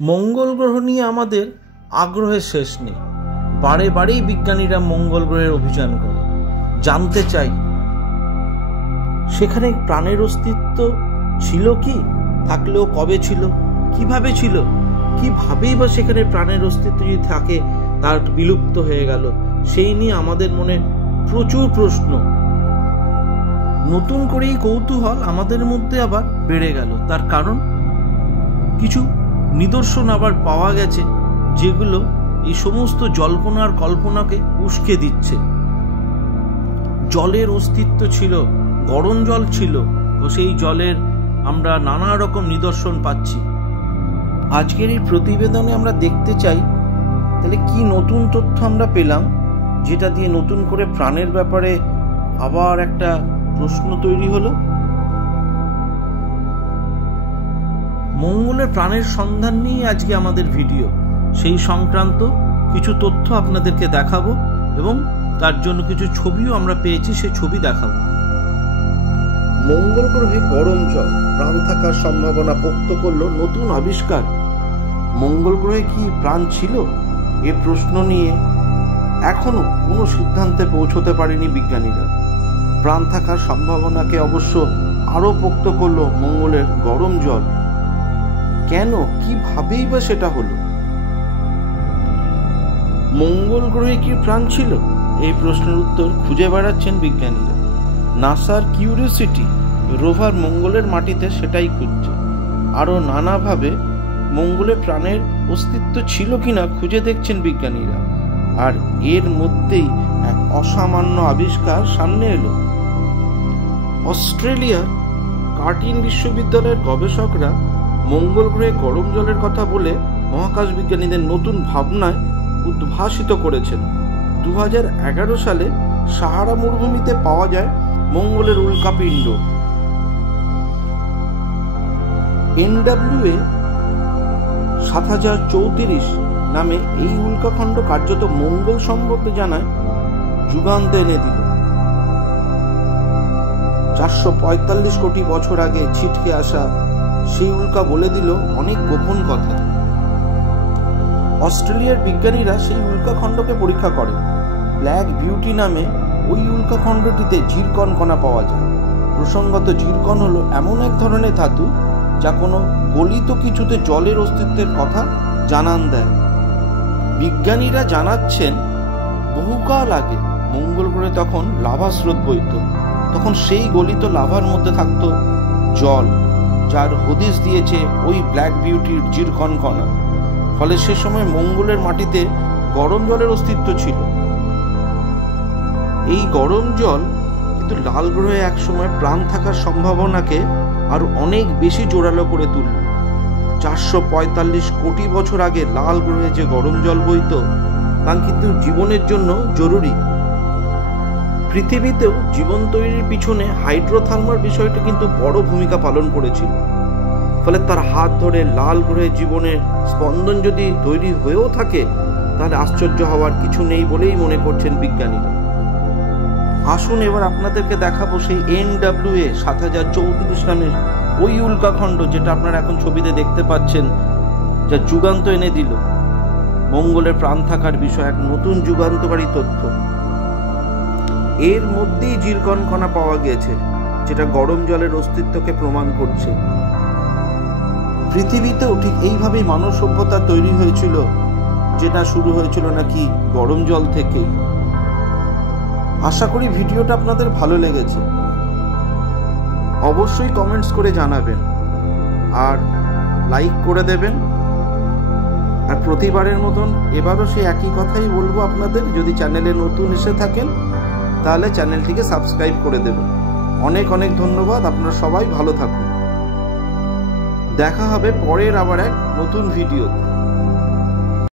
মঙ্গল গ্রহ নিয়ে আমাদের আগ্রহের শেষ নেই। বারে বারেই বিজ্ঞানীরা মঙ্গল গ্রহের অভিযান করে, জানতে চাই সেখানে প্রাণের অস্তিত্ব ছিল কি, থাকলেও কবে ছিল, কিভাবে ছিল, কিভাবেই বা সেখানে প্রাণের অস্তিত্ব যদি থাকে তার বিলুপ্ত হয়ে গেল, সেই নিয়ে আমাদের মনে প্রচুর প্রশ্ন। নতুন করে এই কৌতূহল আমাদের মধ্যে আবার বেড়ে গেল। তার কারণ কিছু নিদর্শন আবার পাওয়া গেছে যেগুলো এই সমস্ত জল্পনার কল্পনাকে উস্কে দিচ্ছে। জলের অস্তিত্ব ছিল, গরম জল ছিল, ও সেই জলের আমরা নানা রকম নিদর্শন পাচ্ছি। আজকের এই প্রতিবেদনে আমরা দেখতে চাই তাহলে কি নতুন তথ্য আমরা পেলাম, যেটা দিয়ে নতুন করে প্রাণের ব্যাপারে আবার একটা প্রশ্ন তৈরি হলো। মঙ্গলের প্রাণের সন্ধান নিয়ে আজকে আমাদের ভিডিও। সেই সংক্রান্ত কিছু তথ্য আপনাদেরকে দেখাবো এবং তার জন্য কিছু ছবিও আমরা পেয়েছি, সে ছবি দেখাবো। মঙ্গল গ্রহে গরম জল, প্রাণ থাকার সম্ভাবনা পোক্ত করলো নতুন আবিষ্কার। মঙ্গল গ্রহে কি প্রাণ ছিল? এ প্রশ্ন নিয়ে এখনো কোনো সিদ্ধান্তে পৌঁছতে পারেনি বিজ্ঞানীরা। প্রাণ থাকার সম্ভাবনাকে অবশ্য আরো পোক্ত করলো মঙ্গলের গরম জল। কেন, কিভাবেই বা সেটা হলো? মঙ্গল গ্রহে কি প্রাণ ছিল? এই প্রশ্নের উত্তর খুঁজে বেড়াচ্ছেন বিজ্ঞানীরা। নাসার কিউরিওসিটি রোভার মঙ্গলের মাটিতে সেটাই খুঁজছে। আরো নানাভাবে মঙ্গলে প্রাণের অস্তিত্ব ছিল কিনা খুঁজে দেখছেন বিজ্ঞানীরা। আর এর মধ্যেই এক অসামান্য আবিষ্কার সামনে এলো। অস্ট্রেলিয়ার কার্টিন বিশ্ববিদ্যালয়ের গবেষকরা মঙ্গল গ্রহে গরম জলের কথা বলে মহাকাশ বিজ্ঞানীদের নতুন ভাবনায় উদ্ভাসিত করেছেন। 2011 সালে সাহারা মরুভূমিতে পাওয়া যায় মঙ্গলের উল্কাপিণ্ড। NWA 7034 নামে এই উল্কাখণ্ড কার্যত মঙ্গল সম্বন্ধে জানায় যুগান্ত এনে দিল। 445 কোটি বছর আগে ছিটকে আসা সেই উল্কা বলে দিল অনেক গোপন কথা। অস্ট্রেলিয়ার বিজ্ঞানীরা সেই উল্কাখণ্ডকে পরীক্ষা করে। ব্ল্যাক বিউটি নামে ওই উল্কাখণ্ডটিতে জিরকন কণা পাওয়া যায়। প্রসঙ্গত জিরকন হলো এমন এক ধরনের ধাতু যা কোনো গলিত কিছুতে জলের অস্তিত্বের কথা জানান দেয়। বিজ্ঞানীরা জানাচ্ছেন বহুকাল আগে মঙ্গল গ্রহে তখন লাভা স্রোত বইত। তখন সেই গলিত লাভার মধ্যে থাকত জল, যার হদিস দিয়েছে ওই ব্ল্যাক বিউটির জিরকন কণা। ফলে সে সময় মঙ্গলের মাটিতে গরম জলের অস্তিত্ব ছিল। এই গরম জল কিন্তু লাল গ্রহে একসময় প্রাণ থাকার সম্ভাবনাকে আরো অনেক বেশি জোরালো করে তুলল। 445 কোটি বছর আগে লাল গ্রহে যে গরম জল বইত তা কিন্তু জীবনের জন্য জরুরি। পৃথিবীতেও জীবন তৈরির পিছনে হাইড্রোথার্মাল বিষয়টা কিন্তু বড় ভূমিকা পালন করেছিল। ফলে তার হাত ধরে লাল গ্রহে জীবনের স্পন্দন যদি তৈরি হয়েও থাকে তাহলে আশ্চর্য হওয়ার কিছু নেই বলেই মনে করছেন বিজ্ঞানীরা। আসুন এবার আপনাদেরকে দেখাবো সেই NWA 7034 নামের ওই উল্কাখণ্ড, যেটা আপনারা এখন ছবিতে দেখতে পাচ্ছেন, যা যুগান্ত এনে দিল মঙ্গলের প্রাণ থাকার বিষয়ে এক নতুন যুগান্তকারী তথ্য। এর মধ্যেই জিরকন কণা পাওয়া গেছে, যেটা গরম জলের অস্তিত্বকে প্রমাণ করছে। পৃথিবীতেও ঠিক এইভাবেই মানব সভ্যতা তৈরি হয়েছিল, যেটা শুরু হয়েছিল নাকি গরম জল থেকে। আশা করি ভিডিওটা আপনাদের ভালো লেগেছে। অবশ্যই কমেন্টস করে জানাবেন আর লাইক করে দেবেন। আর প্রতিবারের মতন এবারও সেই একই কথাই বলবো আপনাদের, যদি চ্যানেলে নতুন এসে থাকেন তাহলে চ্যানেলটিকে সাবস্ক্রাইব করে দেবেন। অনেক অনেক ধন্যবাদ। আপনারা সবাই ভালো থাকুন। দেখা হবে পরের আবার এক নতুন ভিডিওতে।